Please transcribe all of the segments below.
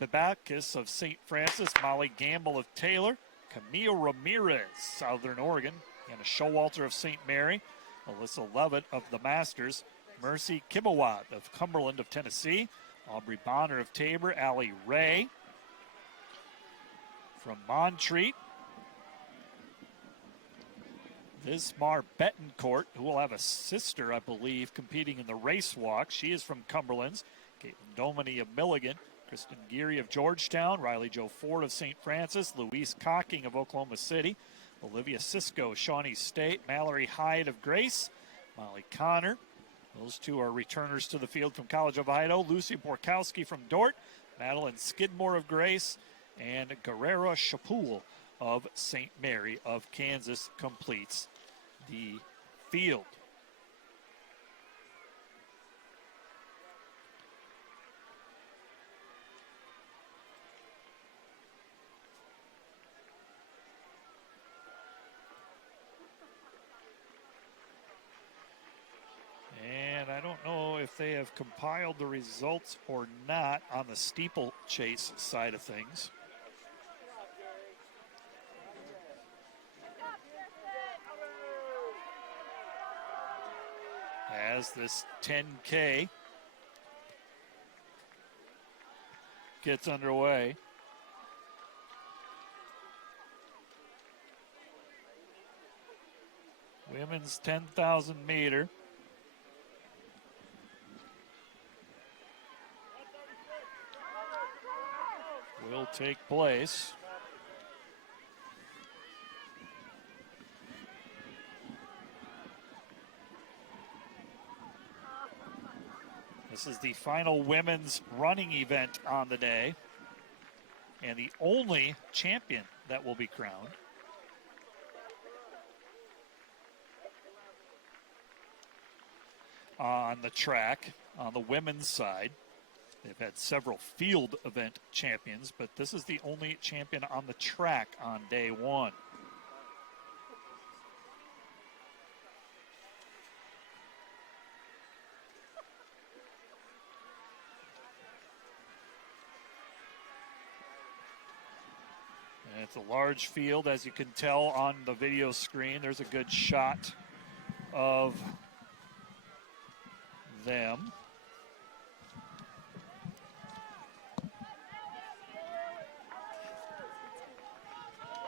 Babakis of St. Francis, Molly Gamble of Taylor, Camille Ramirez, Southern Oregon, Anna Showalter of St. Mary, Alyssa Levitt of the Masters, Mercy Kimawat of Cumberland of Tennessee, Aubrey Bonner of Tabor, Allie Ray from Montreat, Vismar Betancourt, who will have a sister, I believe, competing in the race walk. She is from Cumberland's. Caitlin Dominy of Milligan, Kristen Geary of Georgetown, Riley Jo Ford of St. Francis, Louise Cocking of Oklahoma City, Olivia Sisko, Shawnee State, Mallory Hyde of Grace, Molly Connor. Those two are returners to the field from College of Idaho. Lucy Borkowski from Dort, Madeline Skidmore of Grace, and Guerrero Chapul of St. Mary of Kansas completes the field. And I don't know if they have compiled the results or not on the steeplechase side of things. As this 10K gets underway. Women's 10,000 meter. Will take place. This is the final women's running event on the day, and the only champion that will be crowned. On the track, on the women's side, they've had several field event champions, but this is the only champion on the track on day one. And it's a large field, as you can tell on the video screen. There's a good shot of them.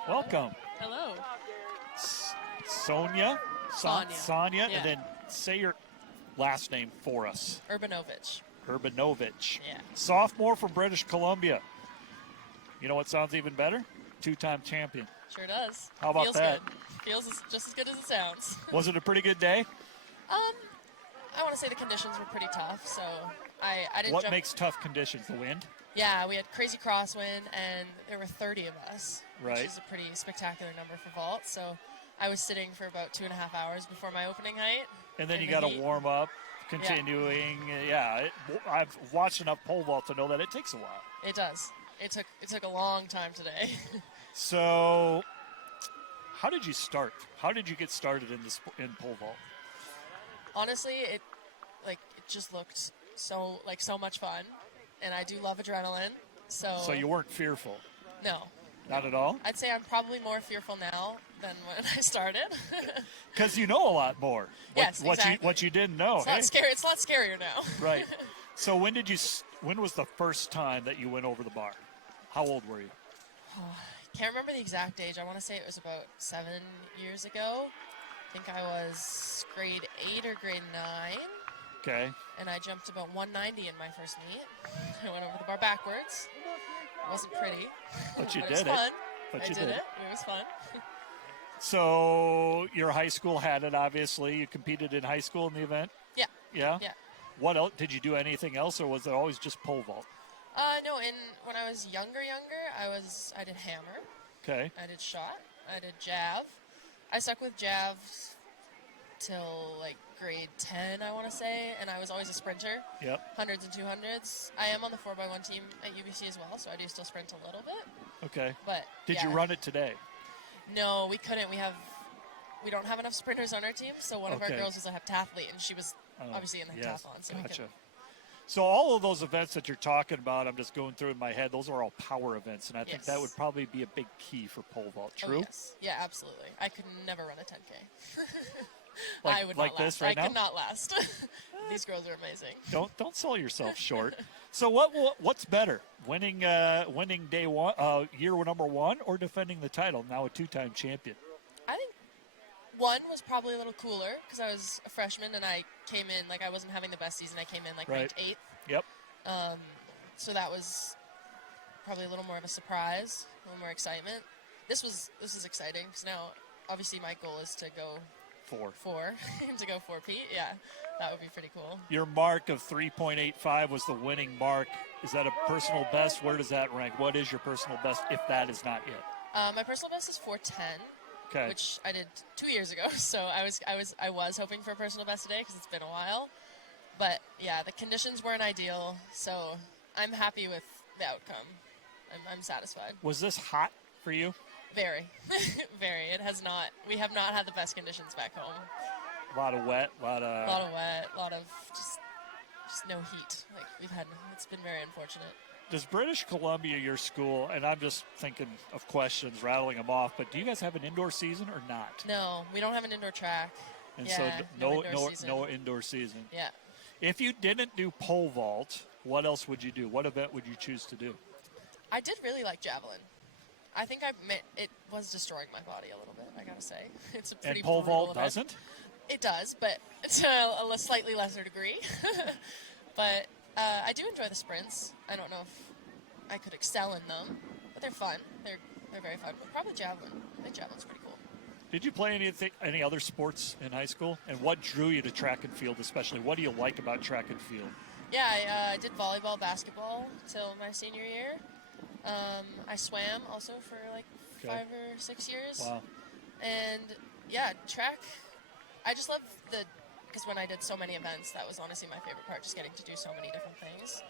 Welcome. Hello. Sonia. Sonia. Yeah. And then say your last name for us. Urbanovich. Yeah. Yeah. Sophomore from British Columbia. You know what sounds even better? Two-time champion. Sure does. How about Feels that? Good. Feels just as good as it sounds. Was it a pretty good day? I want to say the conditions were pretty tough, so I didn't What jump. makes tough conditions? The wind? Yeah, we had crazy crosswind, and there were 30 of us, Right. which is a pretty spectacular number for vault. So I was sitting for about 2.5 hours before my opening height. And then in you the got to heat. warm up, continuing. Yeah, I've watched enough pole vault to know that it takes a while. It does. It took a long time today. So, how did you start? How did you get started in pole vault? Honestly, it just looked so much fun, and I do love adrenaline. So you weren't fearful? No. Not at all? I'd say I'm probably more fearful now than when I started. Because you know a lot more. Yes, exactly. What you didn't know. It's not scary. It's a lot scarier now. Right. So when was the first time that you went over the bar? How old were you? Can't remember the exact age. I want to say it was about 7 years ago. I think I was grade 8 or grade 9. Okay. And I jumped about 190 in my first meet. I went over the bar backwards. It wasn't pretty. But you it did was it. fun. But I you did did it. It was fun. So your high school had it, obviously. You competed in high school in the event? Yeah. Yeah? Yeah. What else? Did you do anything else, or was it always just pole vault? No, when I was younger, I did hammer. Okay. I did shot. I did jav. I stuck with jav till like grade 10, I want to say, and I was always a sprinter. Yep. 100s and 200s. I am on the 4x1 team at UBC as well, so I do still sprint a little bit. Okay. But did you run it today? No, we couldn't. We don't have enough sprinters on our team, so one of our girls was a heptathlete, and she was obviously in the heptathlon, so we couldn't. So all of those events that you're talking about, I'm just going through in my head, those are all power events, and I think that Yes. would probably be a big key for pole vault. True? Oh, yes. Yeah, absolutely. I could never run a 10K. Like- I would like not this last. right I now? could not last. These girls are amazing. Don't sell yourself short. So what's better, winning day one, year number one, or defending the title? Now a two-time champion. I think one was probably a little cooler because I was a freshman and I came in, like, I wasn't having the best season. I came in, like, Right. ranked 8th. Yep. So that was probably a little more of a surprise, a little more excitement. This is exciting because now, obviously, my goal is to go 4 to go 4P. Yeah, that would be pretty cool. Your mark of 3.85 was the winning mark. Is that a personal best? Where does that rank? What is your personal best, if that is not yet? My personal best is 410, Okay. which I did 2 years ago. So I was hoping for a personal best today because it's been a while. But yeah, the conditions weren't ideal, so I'm happy with the outcome. I'm satisfied. Was this hot for you? Very, very. We have not had the best conditions back home. A lot of wet, A lot of wet, a lot of just no heat. Like it's been very unfortunate. Does British Columbia, your school, and I'm just thinking of questions, rattling them off, but do you guys have an indoor season or not? No, we don't have an indoor track. And yeah, so no indoor season. Yeah. If you didn't do pole vault, what else would you do? What event would you choose to do? I did really like javelin. I think it was destroying my body a little bit, I gotta say. It's a pretty And pole vault event. doesn't? It does, but to a slightly lesser degree. But I do enjoy the sprints. I don't know if I could excel in them, but they're fun. They're very fun. But probably javelin. I think javelin's pretty cool. Did you play any other sports in high school? And what drew you to track and field especially? What do you like about track and field? Yeah, I did volleyball, basketball till my senior year. I swam also for like 5 or 6 years. Wow. And yeah, track, I just love because when I did so many events, that was honestly my favorite part, just getting to do so many different things.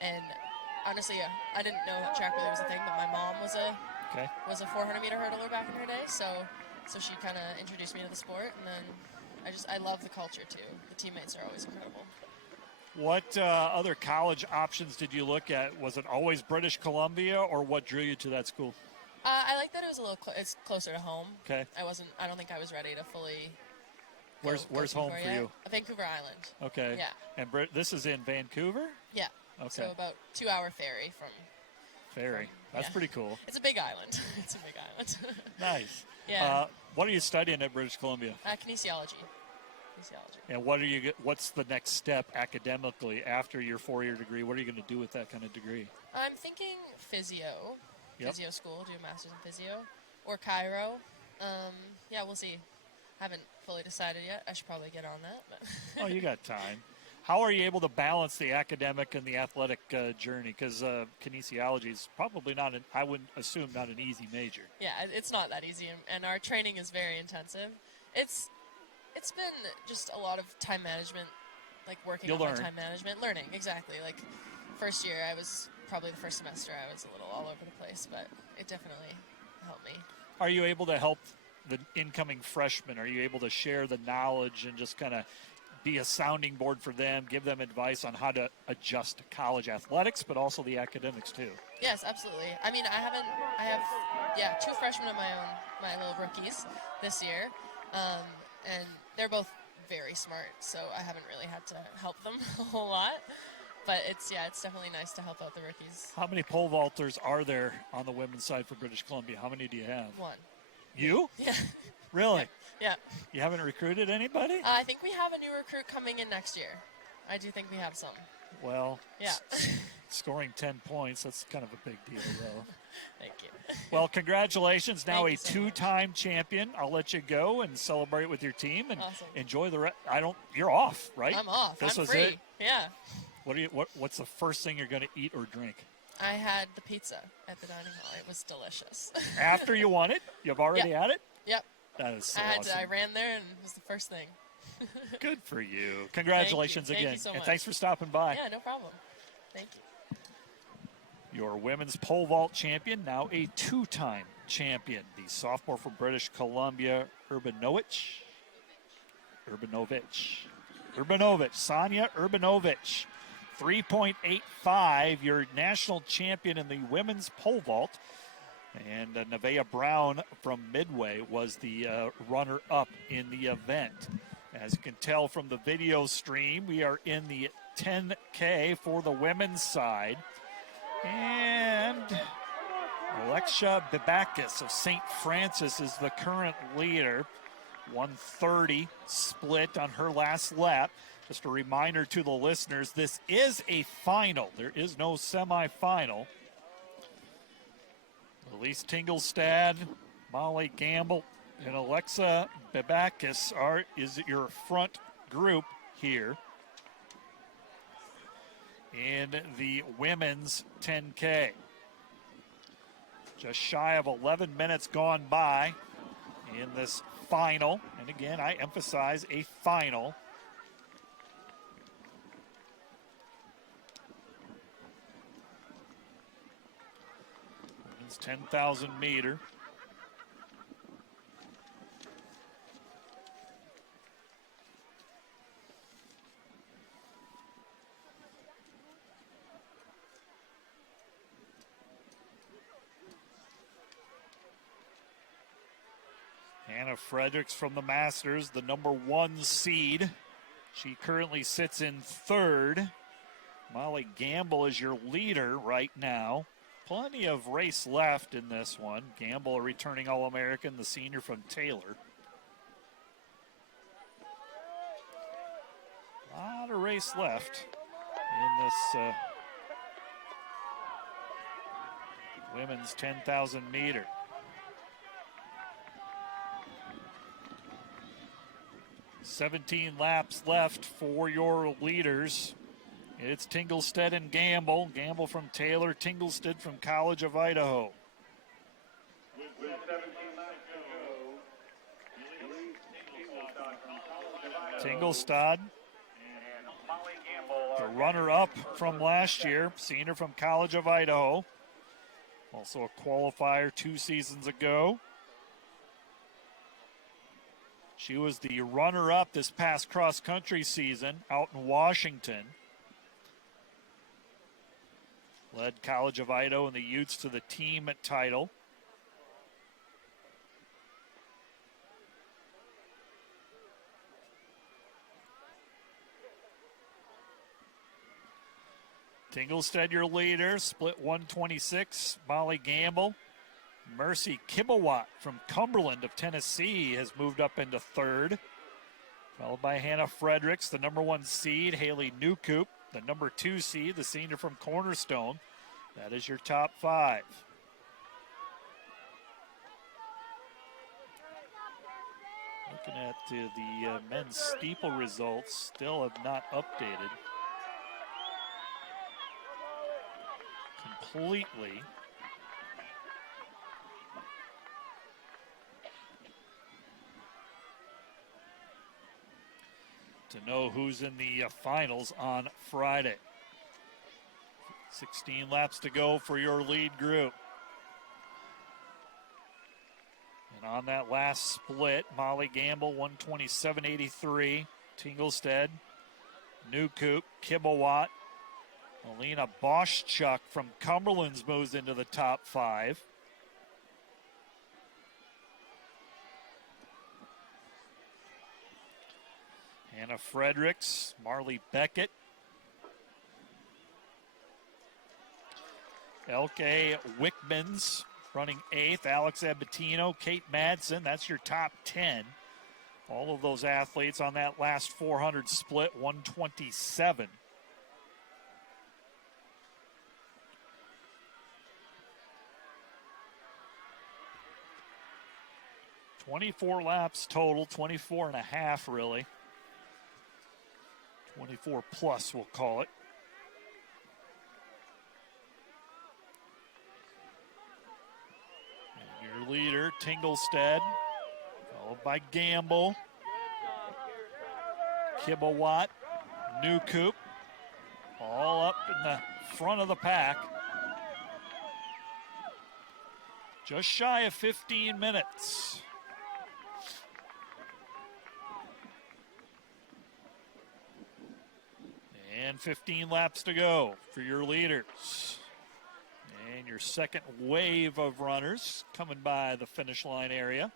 And honestly, I didn't know that track really was a thing, but my mom was a 400-meter hurdler back in her day, so she kind of introduced me to the sport, and then I love the culture too. The teammates are always incredible. What other college options did you look at? Was it always British Columbia, or what drew you to that school? I like that it was a little it's closer to home. Okay. I don't think I was ready to fully. Where's home for you? Vancouver Island. Okay. Yeah. And this is in Vancouver? Yeah. Okay. So about 2-hour ferry from. Ferry. That's yeah. pretty cool. It's a big island. It's a big island. Nice. Yeah. What are you studying at British Columbia? Kinesiology. And what's the next step academically after your 4-year degree? What are you going to do with that kind of degree? I'm thinking physio. Yep. Physio school, do a master's in physio. Or Cairo. Yeah, we'll see. Haven't fully decided yet. I should probably get on that. But Oh, you got time. How are you able to balance the academic and the athletic journey? Because kinesiology is probably I would assume, not an easy major. Yeah, it's not that easy, and our training is very intensive. It's been just a lot of time management, like working on my time management, learning, exactly. Like, first year, probably the first semester, I was a little all over the place, but it definitely helped me. Are you able to help the incoming freshmen? Are you able to share the knowledge and just kind of be a sounding board for them, give them advice on how to adjust to college athletics, but also the academics too? Yes, absolutely. I mean, I have 2 freshmen of my little rookies this year, and they're both very smart, so I haven't really had to help them a whole lot. But it's definitely nice to help out the rookies. How many pole vaulters are there on the women's side for British Columbia? How many do you have? 1. You? Yeah. Really? Yeah. You haven't recruited anybody? I think we have a new recruit coming in next year. I do think we have some. Well, yeah. Scoring 10 points, that's kind of a big deal, though. Thank you. Well, congratulations. Now Thank a two-time champion. I'll let you go and celebrate with your team and awesome. Enjoy the you're off, right? I'm off. This I'm was free. it? Yeah. What's the first thing you're going to eat or drink? I had the pizza at the dining hall. It was delicious. After you won it? You've already had it? Yep. That is so awesome. I ran there and it was the first thing. Good for you. Congratulations Thank you. again. Thank you so and much. thanks for stopping by. Yeah, no problem. Thank you. Your women's pole vault champion, now a 2-time champion, the sophomore from British Columbia, Sonia Urbanovich. 3.85, your national champion in the women's pole vault. And Nevaeh Brown from Midway was the runner-up in the event. As you can tell from the video stream, we are in the 10K for the women's side. And Alexia Bibakis of St. Francis is the current leader. 1:30 split on her last lap. Just a reminder to the listeners, this is a final. There is no semifinal. Elise Tingelstad, Molly Gamble, and Alexa Bibakis is your front group here in the women's 10K. Just shy of 11 minutes gone by in this final. And again, I emphasize a final. Women's 10,000 meter. Hannah Fredericks from the Masters, the number 1 seed. She currently sits in 3rd. Molly Gamble is your leader right now. Plenty of race left in this one. Gamble, a returning All-American, the senior from Taylor. A lot of race left in this women's 10,000 meter. 17 laps left for your leaders. It's Tingelstead and Gamble. Gamble from Taylor, Tingelstead from College of Idaho. Tingelstad, the runner-up from last year, senior from College of Idaho. Also a qualifier 2 seasons ago. She was the runner-up this past cross-country season out in Washington. Led College of Idaho and the Utes to the team title. Tingelstead, your leader, split 126. Molly Gamble. Mercy Kibawat from Cumberland of Tennessee has moved up into 3rd. Followed by Hannah Fredericks, the number 1 seed. Haley Newcoop, the number 2 seed, the senior from Cornerstone. That is your top 5. Looking at the men's steeple results, still have not updated completely. To know who's in the finals on Friday. 16 laps to go for your lead group. And on that last split, Molly Gamble, 127.83. Tingelstead, Newcoop, Kibawat. Alina Boschuk from Cumberland's moves into the top 5. Hannah Fredericks, Marley Beckett, Elke Wickmans running 8th, Alex Abatino, Kate Madsen, that's your top 10. All of those athletes on that last 400 split, 127. .24 laps total, 24 and a half really. 24 plus, we'll call it. And your leader, Tingelstead, followed by Gamble, Kibawat, Newcoop, all up in the front of the pack. Just shy of 15 minutes. And 15 laps to go for your leaders. And your second wave of runners coming by the finish line area.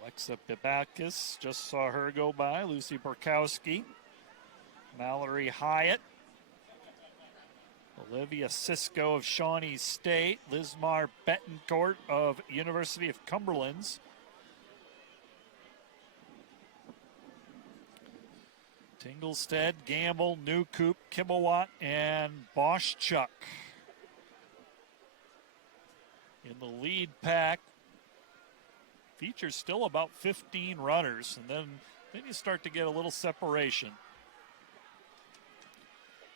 Alexa Bibakis, just saw her go by. Lucy Borkowski, Mallory Hyatt, Olivia Sisko of Shawnee State, Lizmar Betancourt of University of Cumberland's, Tinglestead, Gamble, Newcoop, Kibbawat, and Boschuk. In the lead pack, features still about 15 runners, and then you start to get a little separation.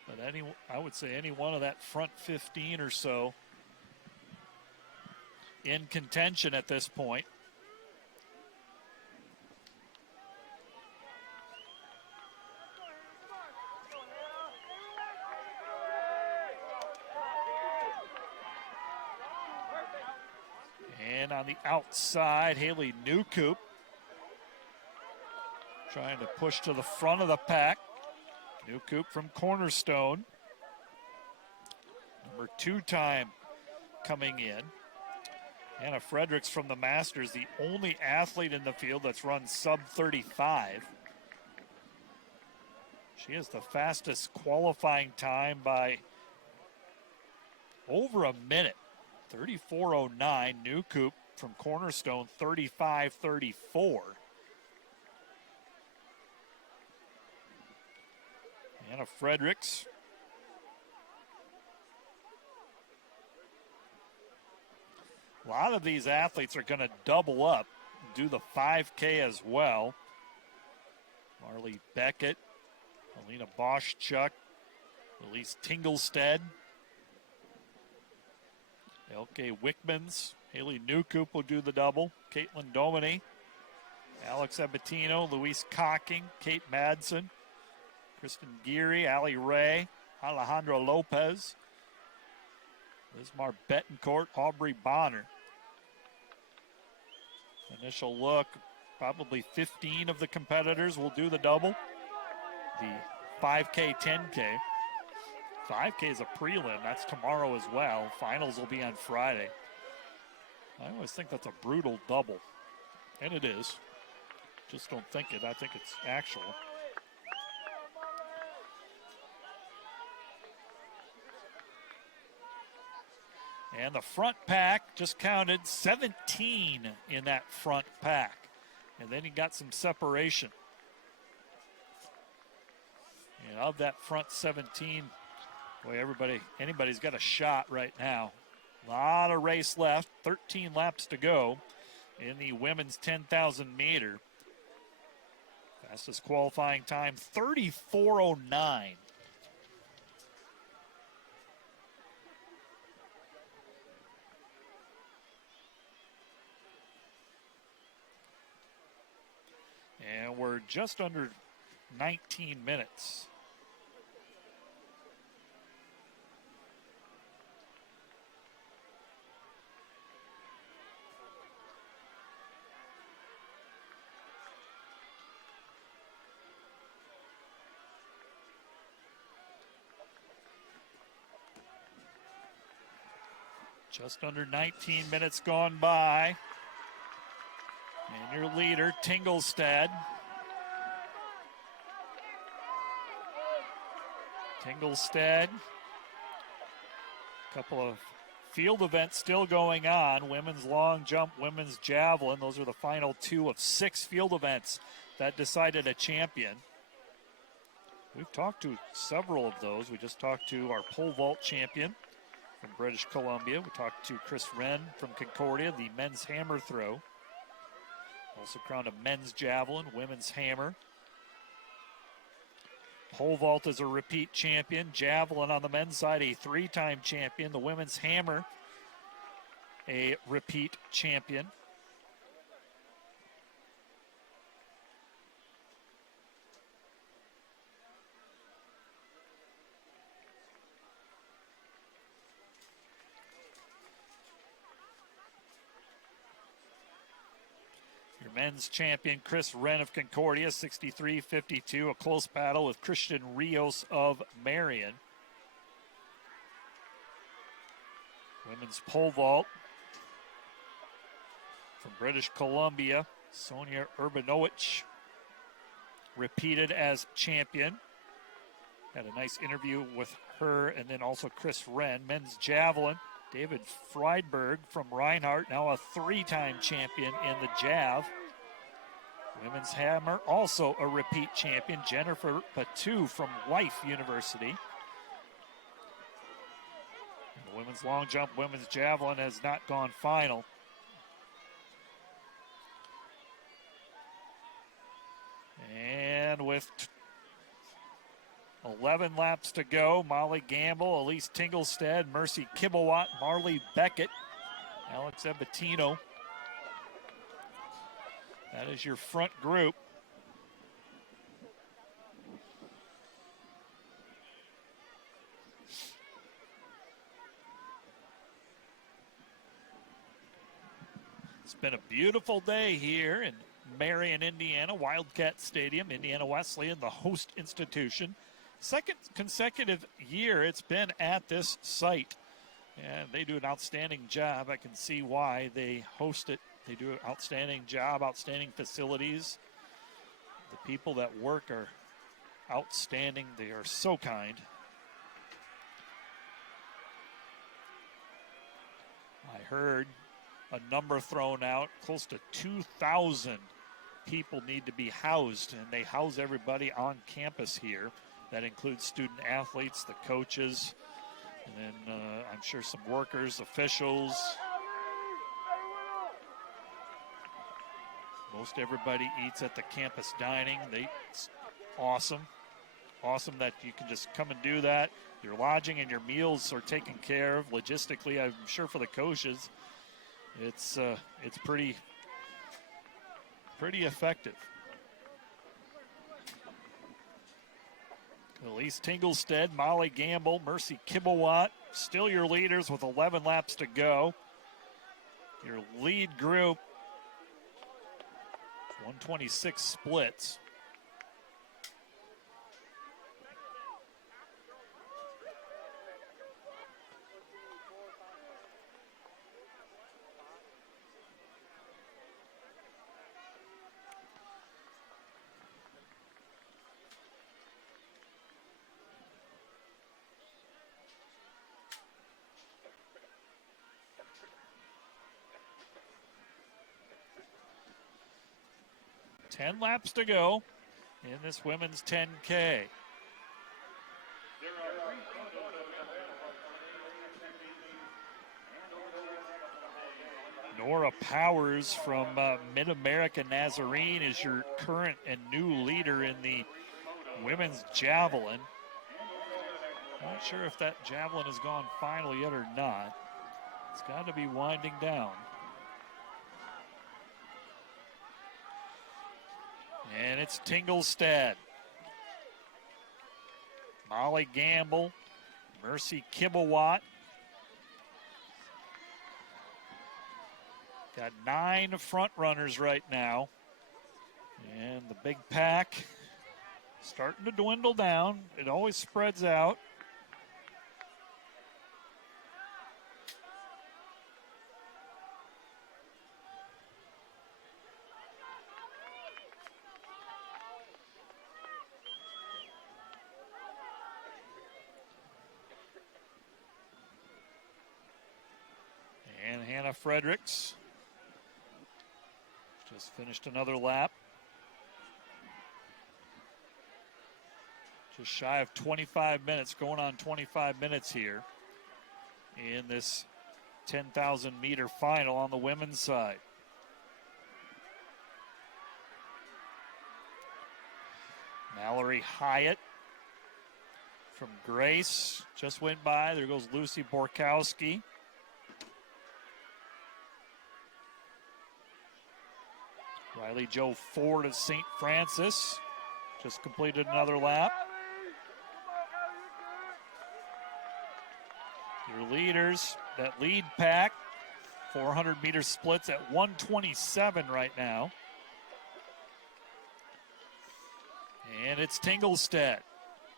But I would say any one of that front 15 or so in contention at this point. And on the outside, Haley Newcoop trying to push to the front of the pack. Newcoop from Cornerstone. Number 2 time coming in. Anna Fredericks from the Masters, the only athlete in the field that's run sub 35. She has the fastest qualifying time by over a minute. 34:09. Newcoop from Cornerstone, 35:34. Anna Fredericks. A lot of these athletes are going to double up, do the 5K as well. Marley Beckett, Alina Boschuk, Elise Tinglestead, Elke Wickmans, Haley Newcoop will do the double, Caitlin Domini, Alex Abatino, Louise Cocking, Kate Madsen, Kristen Geary, Allie Ray, Alejandra Lopez, Lizmar Betancourt, Aubrey Bonner. Initial look, probably 15 of the competitors will do the double. The 5K, 10K. 5K is a prelim, that's tomorrow as well. Finals will be on Friday. I always think that's a brutal double, and it is. Just don't think it, I think it's actual. And the front pack just counted 17 in that front pack. And then you got some separation. And of that front 17, boy, anybody's got a shot right now. A lot of race left, 13 laps to go in the women's 10,000 meter. Fastest qualifying time, 34:09. And we're just under 19 minutes. Just under 19 minutes gone by. And your leader, Tinglestead. Tinglestead. A couple of field events still going on. Women's long jump, women's javelin. Those are the final 2 of 6 field events that decided a champion. We've talked to several of those. We just talked to our pole vault champion from British Columbia. We talked to Chris Wren from Concordia, the men's hammer throw. Also crowned a men's javelin, women's hammer. Pole vault is a repeat champion. Javelin on the men's side, a 3-time champion. The women's hammer, a repeat champion. men's champion Chris Wren of Concordia, 63-52, a close battle with Christian Rios of Marion. Women's pole vault from British Columbia, Sonia Urbanovic repeated as champion. Had a nice interview with her and then also Chris Wren. Men's javelin, David Friedberg from Reinhardt, now a three-time champion in the jav. Women's hammer, also a repeat champion, Jennifer Patu from Life University. And the women's long jump, women's javelin has not gone final. And with 11 laps to go, Molly Gamble, Elise Tinglestead, Mercy Kibblewat, Marley Beckett, Alex Ebatino. That is your front group. It's been a beautiful day here in Marion, Indiana, Wildcat Stadium, Indiana Wesleyan, the host institution. Second consecutive year it's been at this site, and they do an outstanding job. I can see why they host it. They do an outstanding job, outstanding facilities. The people that work are outstanding. They are so kind. I heard a number thrown out, close to 2,000 people need to be housed, and they house everybody on campus here. That includes student athletes, the coaches, and then I'm sure some workers, officials. Most everybody eats at the campus dining. It's awesome. Awesome that you can just come and do that. Your lodging and your meals are taken care of. Logistically, I'm sure for the coaches, it's pretty effective. Elise Tinglestead, Molly Gamble, Mercy Kibblewat, still your leaders with 11 laps to go. Your lead group, 126 splits. Ten laps to go in this women's 10K. Nora Powers from Mid-America Nazarene is your current and new leader in the women's javelin. Not sure if that javelin has gone final yet or not. It's got to be winding down. And it's Tinglestead, Molly Gamble, Mercy Kibblewat. Got 9 front runners right now. And the big pack starting to dwindle down. It always spreads out. And Hannah Fredericks just finished another lap. Just shy of 25 minutes, going on 25 minutes here in this 10,000 meter final on the women's side. Mallory Hyatt from Grace just went by. There goes Lucy Borkowski. Riley Jo Ford of St. Francis just completed another lap. Your leaders, that lead pack, 400 meter splits at 127 right now. And it's Tinglestead.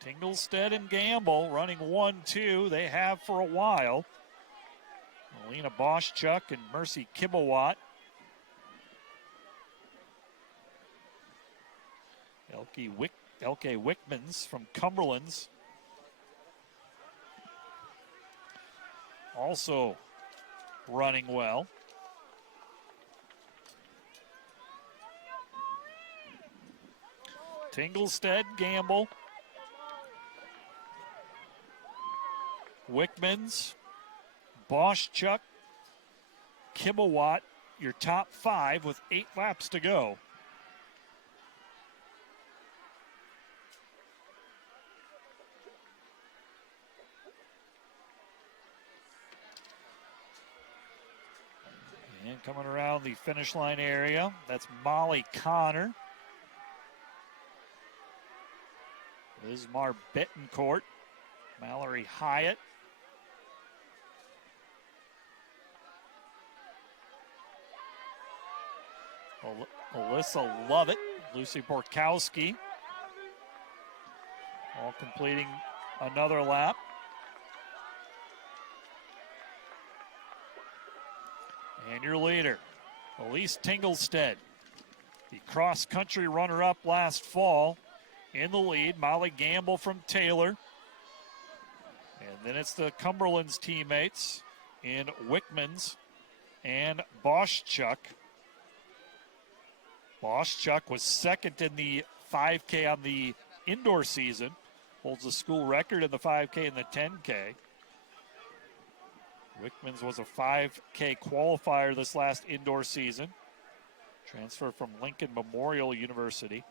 Tinglestead and Gamble running 1-2. They have for a while. Alina Boschuk and Mercy Kibawat. Elke Wickmans from Cumberland's also running well. Tinglestead, Gamble, Wickmans, Boschuk, Kibawat, your top 5 with 8 laps to go. And coming around the finish line area, that's Molly Connor. Ismar Bettencourt, Mallory Hyatt. Alyssa Lovett, Lucy Borkowski, all completing another lap. And your leader, Elise Tinglestead, the cross-country runner-up last fall. In the lead, Molly Gamble from Taylor. And then it's the Cumberland's teammates in Wickmans and Boschuk. Boschuk was second in the 5K on the indoor season, holds the school record in the 5K and the 10K. Wickmans was a 5K qualifier this last indoor season. Transfer from Lincoln Memorial University.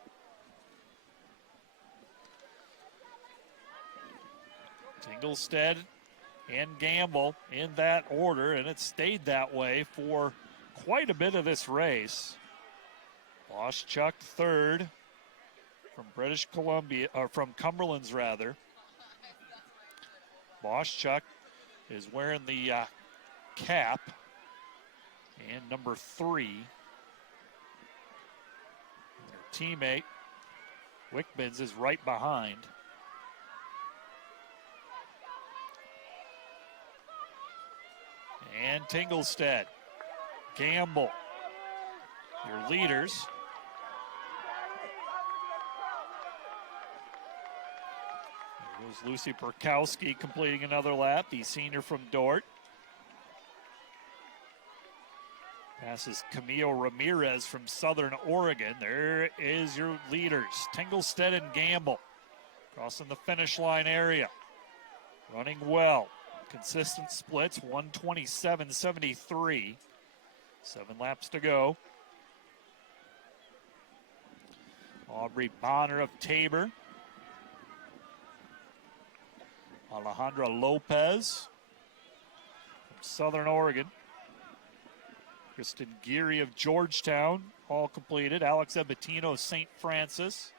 Tinglestead and Gamble in that order, and it stayed that way for quite a bit of this race. Boschuk third from British Columbia, or from Cumberland's rather. Boschuk is wearing the cap and number 3. Their teammate Wickmans is right behind. And Tinglestead, Gamble, your leaders. There goes Lucy Perkowski completing another lap, the senior from Dort. Passes Camille Ramirez from Southern Oregon. There is your leaders, Tinglestead and Gamble, crossing the finish line area. Running well. Consistent splits, 127.73. 7 laps to go. Aubrey Bonner of Tabor. Alejandra Lopez from Southern Oregon. Kristen Geary of Georgetown, all completed. Alex Ebatino of St. Francis.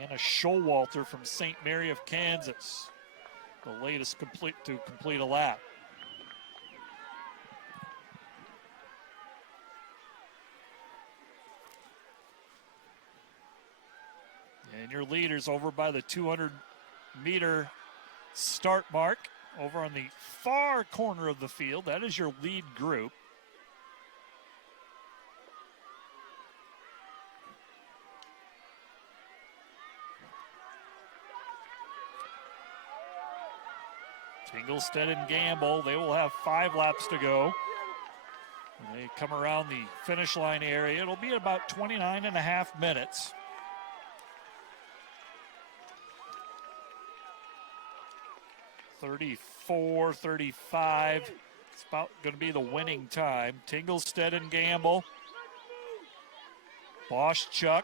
Anna Showalter from St. Mary of Kansas, the latest to complete a lap. And your leaders over by the 200-meter start mark, over on the far corner of the field. That is your lead group. Tinglestead and Gamble, they will have 5 laps to go. When they come around the finish line area, it'll be about 29.5 minutes. .34, 35. It's about going to be the winning time. Tinglestead and Gamble. Boschuk.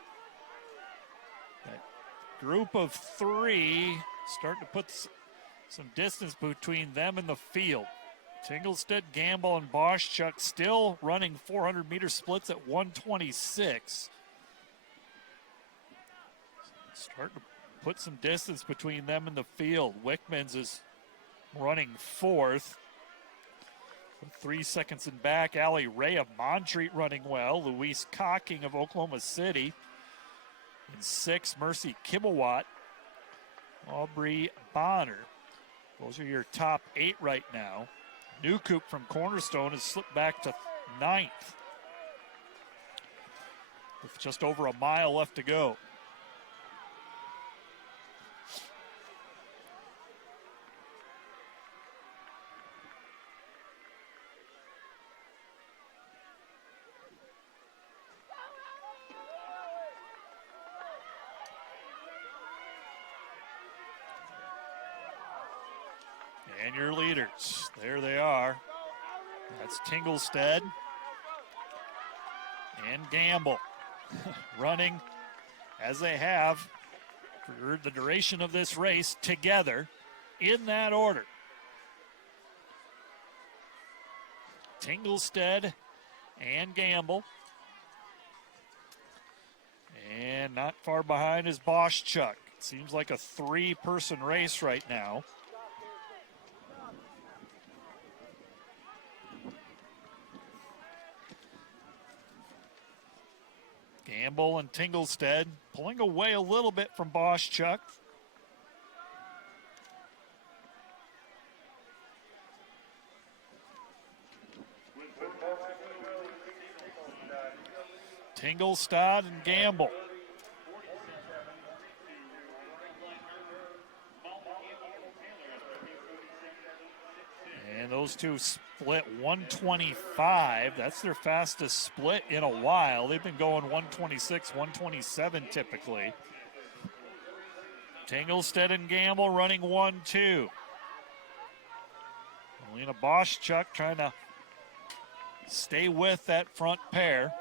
That group of 3 starting to put some distance between them and the field. Tinglestead, Gamble, and Boschuk still running 400-meter splits at 126. Starting to put some distance between them and the field. Wickmans is running 4th. 3 seconds in back. Allie Ray of Montreat running well. Louise Cocking of Oklahoma City In 6, Mercy Kibblewat, Aubrey Bonner. Those are your top 8 right now. Newcoop from Cornerstone has slipped back to 9th with just over a mile left to go. And your leaders, there they are. That's Tinglestead and Gamble running as they have for the duration of this race together in that order. Tinglestead and Gamble. And not far behind is Boschuk. Seems like a 3-person race right now. Gamble and Tinglestead pulling away a little bit from Boschuk. Tinglestad and Gamble. And those two split 125. That's their fastest split in a while. They've been going 126, 127 typically. Tinglestead and Gamble running 1-2. Alina Boschuk trying to stay with that front pair.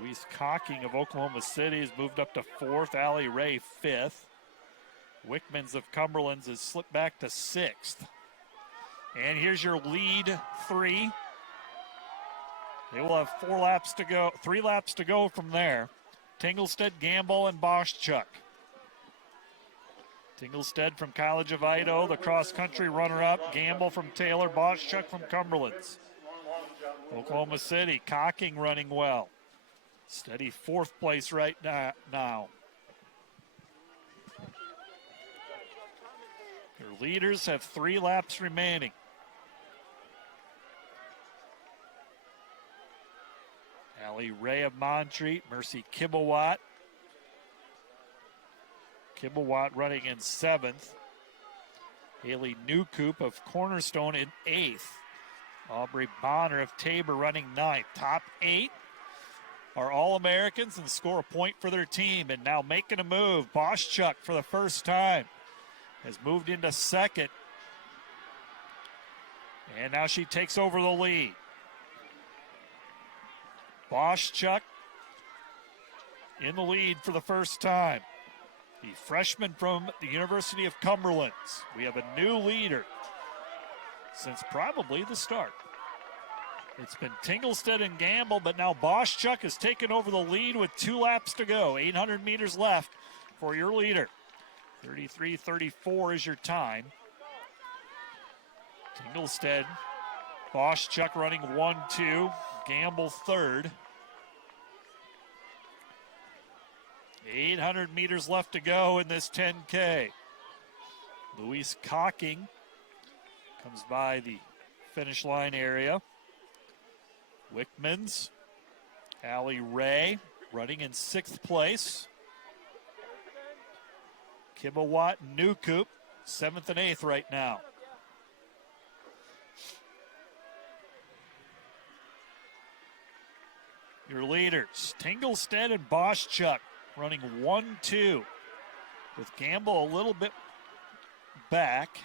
Louise Cocking of Oklahoma City has moved up to 4th. Allie Ray 5th. Wickman's of Cumberland's has slipped back to 6th. And here's your lead 3. They will have 4 laps to go, 3 laps to go from there. Tinglestead, Gamble, and Boschuk. Tinglestead from College of Idaho, the cross-country runner-up. Gamble from Taylor, Boschuk from Cumberland's. Oklahoma City, Cocking running well. Steady 4th place right now. Your leaders have 3 laps remaining. Allie Ray of Montreat, Mercy Kibblewat. Kibblewat running in 7th. Haley Newcoop of Cornerstone in 8th. Aubrey Bonner of Tabor running 9th. Top 8 are All-Americans and score a point for their team. And now making a move, Boschuk for the first time has moved into 2nd. And now she takes over the lead. Boschuk in the lead for the first time. The freshman from the University of Cumberland's. We have a new leader since probably the start. It's been Tinglestead and Gamble, but now Boschuk has taken over the lead with 2 laps to go. 800 meters left for your leader. 33:34 is your time. Tinglestead, Boschuk running 1-2. Gamble 3rd. 800 meters left to go in this 10K. Louise Cocking comes by the finish line area. Wickmans, Allie Ray running in 6th place. Kibblewat and Newcoop, 7th and 8th right now. Your leaders, Tinglestead and Boschuk running 1-2 with Gamble a little bit back.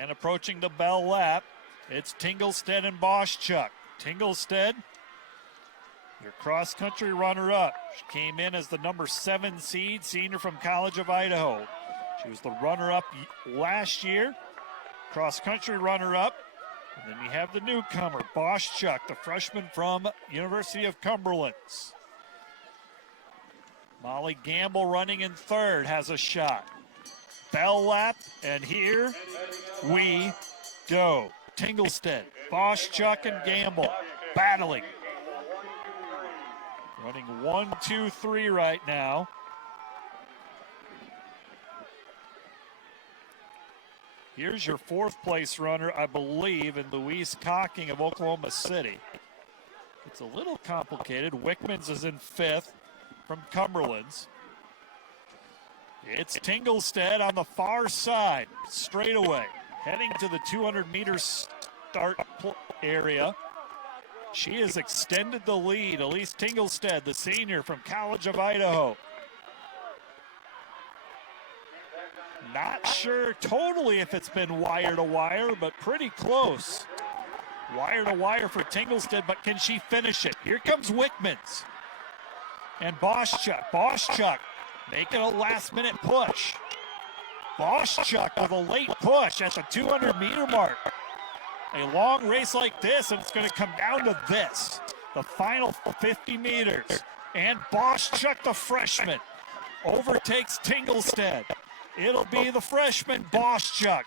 And approaching the bell lap, it's Tinglestead and Boschuk. Tinglestead, your cross-country runner-up. She came in as the number 7 seed, senior from College of Idaho. She was the runner-up last year, cross-country runner-up. And then you have the newcomer, Boschuk, the freshman from University of Cumberland's. Molly Gamble running in third has a shot. Bell lap, and here we go. Tinglestead, Boschuk, and Gamble battling. Running 1, 2, 3 right now. Here's your fourth place runner, I believe, in Louise Cocking of Oklahoma City. It's a little complicated. Wickman's is in fifth from Cumberland's. It's Tinglestead on the far side, straightaway, heading to the 200-meter start area. She has extended the lead. Elise Tinglestead, the senior from College of Idaho. Not sure totally if it's been wire to wire, but pretty close. Wire to wire for Tinglestead, but can she finish it? Here comes Wickmans. And Boschuk making a last-minute push. Boschuk with a late push at the 200-meter mark. A long race like this, and it's going to come down to this, the final 50 meters. And Boschuk, the freshman, overtakes Tinglestead. It'll be the freshman Boschuk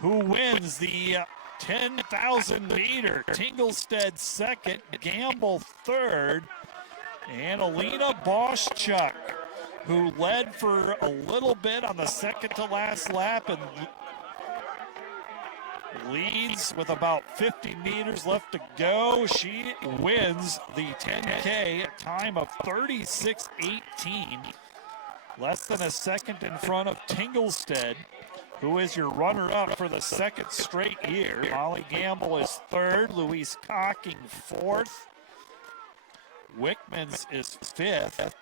who wins the 10,000-meter. Tinglestead second, Gamble third, and Alina Boschuk, who led for a little bit on the second to last lap and leads with about 50 meters left to go. She wins the 10K at a time of 36:18, less than a second in front of Tinglestead, who is your runner-up for the second straight year. Molly Gamble is third, Louise Cocking fourth, Wickmans is fifth.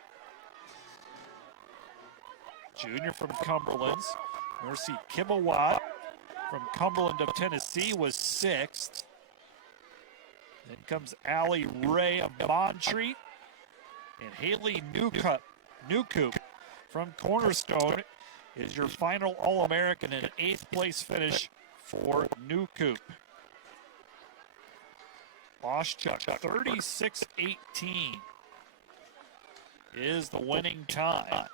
Junior from Cumberland's, Mercy Kibawat from Cumberland of Tennessee was sixth. Then comes Allie Ray of Montreat, and Haley Newcoop from Cornerstone is your final All-American, and an eighth place finish for Newcoop. Boschuk, 36:18 is the winning time.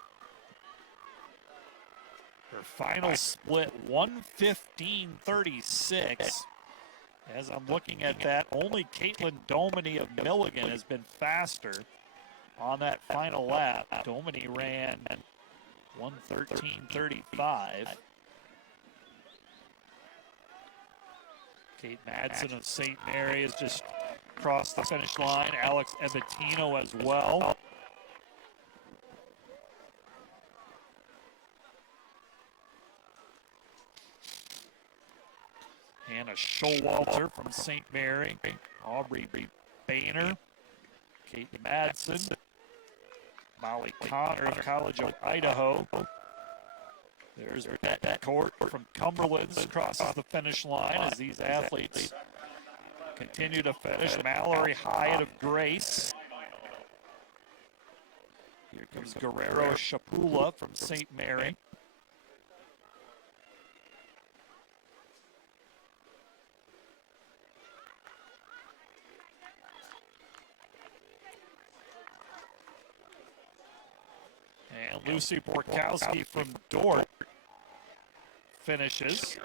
Her final split, 1:15:36. As I'm looking at that, only Caitlin Dominy of Milligan has been faster on that final lap. Dominy ran 1:13:35. Kate Madsen of St. Mary has just crossed the finish line. Alex Ebatino as well. Hannah Showalter from St. Mary. Aubrey Boehner. Kate Madsen. Molly Connor of College of Idaho. There's Betancourt from Cumberland's crosses the finish line as these athletes continue to finish. Mallory Hyatt of Grace. Here comes Guerrero Shapula from St. Mary. And Lucy Borkowski from Dordt finishes.